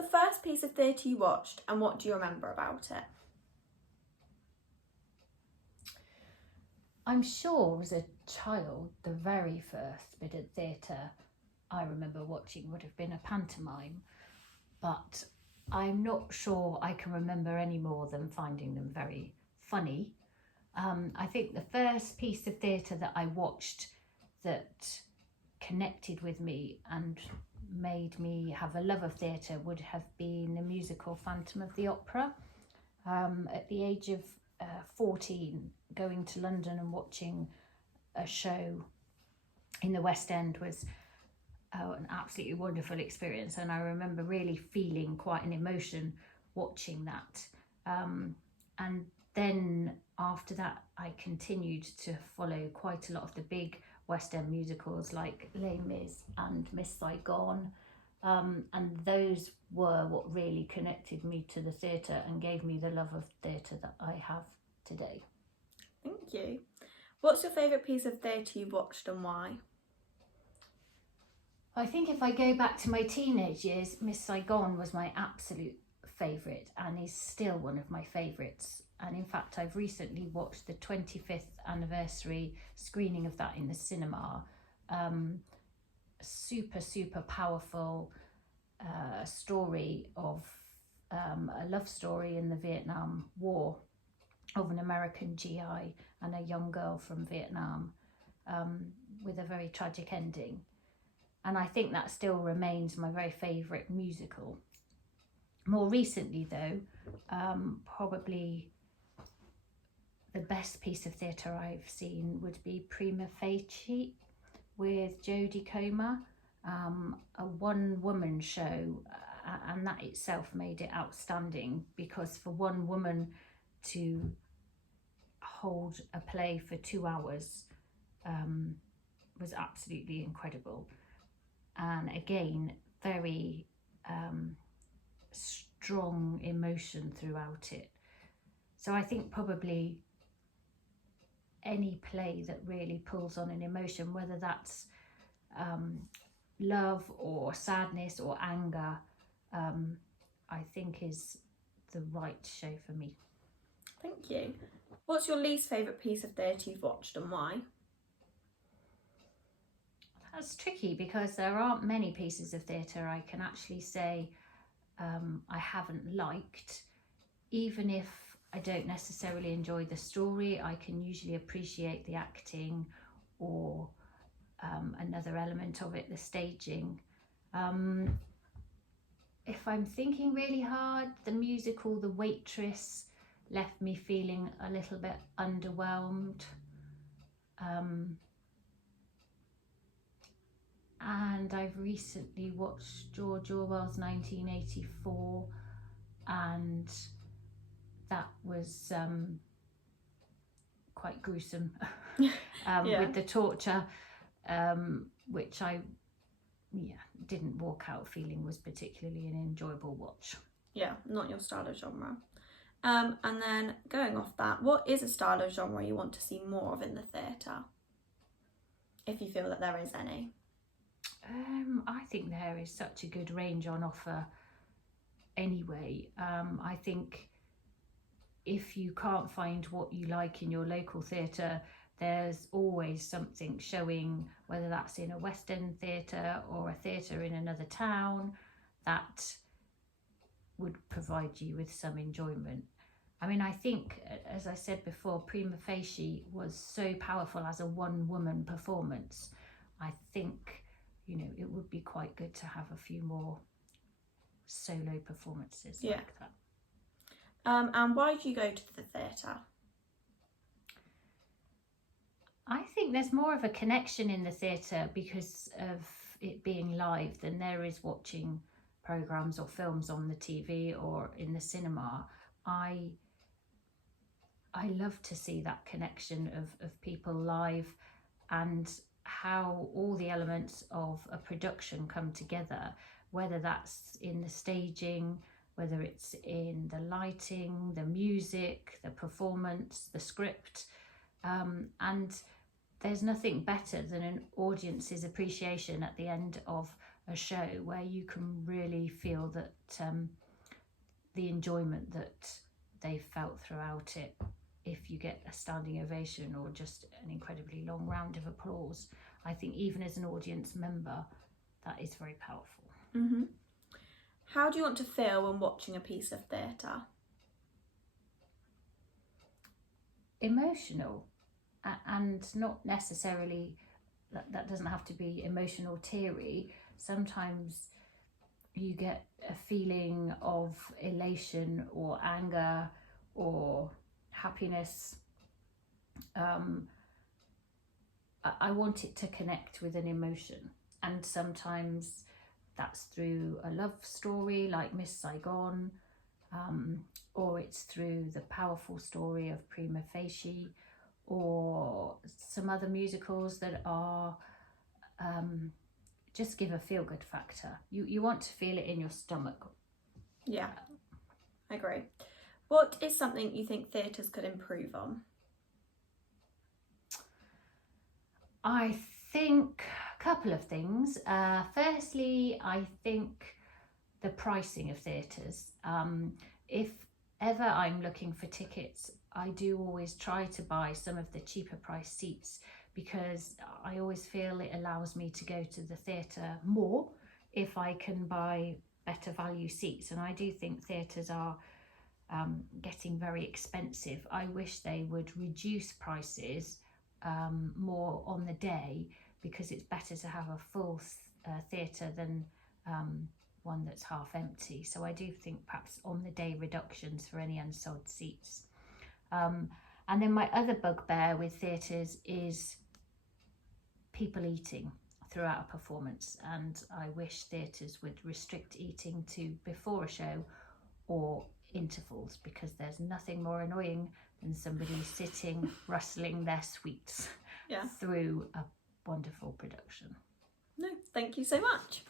the first piece of theatre you watched and what do you remember about it? I'm sure as a child, the very first bit of theatre I remember watching would have been a pantomime, but I'm not sure I can remember any more than finding them very funny. I think the first piece of theatre that I watched that connected with me and made me have a love of theatre would have been the musical Phantom of the Opera. At the age of 14, going to London and watching a show in the West End was an absolutely wonderful experience, and I remember really feeling quite an emotion watching that. And then after that, I continued to follow quite a lot of the big West End musicals like Les Mis and Miss Saigon, and those were what really connected me to the theatre and gave me the love of theatre that I have today. Thank you. What's your favourite piece of theatre you've watched and why? I think if I go back to my teenage years, Miss Saigon was my absolute favourite and is still one of my favourites. And in fact, I've recently watched the 25th anniversary screening of that in the cinema. Super powerful story of a love story in the Vietnam War of an American GI and a young girl from Vietnam, with a very tragic ending. And I think that still remains my very favourite musical. More recently though, probably the best piece of theatre I've seen would be Prima Facie with Jodie Comer, a one-woman show, and that itself made it outstanding, because for one woman to hold a play for 2 hours was absolutely incredible. And again, very strong emotion throughout it. So I think probably any play that really pulls on an emotion, whether that's love or sadness or anger, I think is the right show for me. Thank you. What's your least favourite piece of theatre you've watched and why? That's tricky, because there aren't many pieces of theatre I can actually say I haven't liked. Even if I don't necessarily enjoy the story, I can usually appreciate the acting or another element of it, the staging. If I'm thinking really hard, the musical The Waitress left me feeling a little bit underwhelmed. And I've recently watched George Orwell's 1984, and that was quite gruesome. With the torture, which I didn't walk out feeling was particularly an enjoyable watch. Yeah, not your style of genre. And then going off that, what is a style of genre you want to see more of in the theatre, if you feel that there is any? I think there is such a good range on offer anyway. I think if you can't find what you like in your local theatre, there's always something showing, whether that's in a West End theatre or a theatre in another town, that would provide you with some enjoyment. I mean, I think, as I said before, Prima Facie was so powerful as a one-woman performance. I think, it would be quite good to have a few more solo performances like that. And why do you go to the theatre? I think there's more of a connection in the theatre because of it being live than there is watching programmes or films on the TV or in the cinema. I love to see that connection of people live, and how all the elements of a production come together, whether that's in the staging, whether it's in the lighting, the music, the performance, the script. And there's nothing better than an audience's appreciation at the end of a show where you can really feel that the enjoyment that they've felt throughout it, if you get a standing ovation or just an incredibly long round of applause. I think even as an audience member, that is very powerful. Mm-hmm. How do you want to feel when watching a piece of theatre? Emotional, and not necessarily, that doesn't have to be emotional teary. Sometimes you get a feeling of elation or anger or happiness. I want it to connect with an emotion, and sometimes that's through a love story like Miss Saigon, or it's through the powerful story of Prima Facie, or some other musicals that are just give a feel-good factor. You want to feel it in your stomach. Yeah, I agree. What is something you think theatres could improve on? I think a couple of things. Firstly, I think the pricing of theatres. If ever I'm looking for tickets, I do always try to buy some of the cheaper price seats, because I always feel it allows me to go to the theatre more if I can buy better value seats. And I do think theatres are getting very expensive. I wish they would reduce prices more on the day, because it's better to have a full theatre than one that's half empty. So I do think perhaps on the day reductions for any unsold seats. And then my other bugbear with theatres is people eating throughout a performance, and I wish theatres would restrict eating to before a show or intervals, because there's nothing more annoying than somebody sitting rustling their sweets through a wonderful production. No, thank you so much.